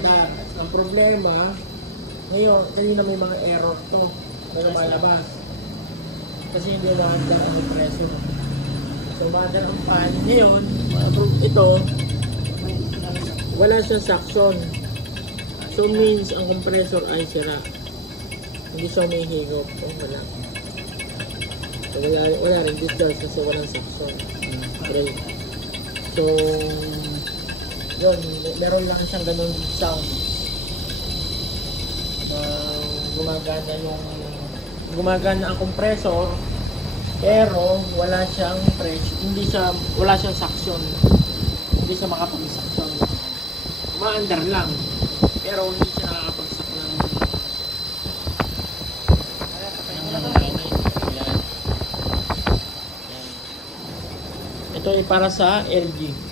maandar. Ang problema, ngayon, kanina may mga error to na lumalabas. Kasi hindi maandar ang pressure. So, maandar ang fan. Ngayon, ito, wala siyang suction. So, means ang compressor ay sira. Hindi siya may higop. Oh, wala. So, wala rin discharge kasi walang suction. Okay. So, yun, meron lang siyang ganun sound. Gumagana ang compressor, pero wala siyang pressure, wala siyang suction. Hindi siya makapag-suction. Umaandar lang, pero hindi siya nakakapag-suck ng ito ay para sa LG.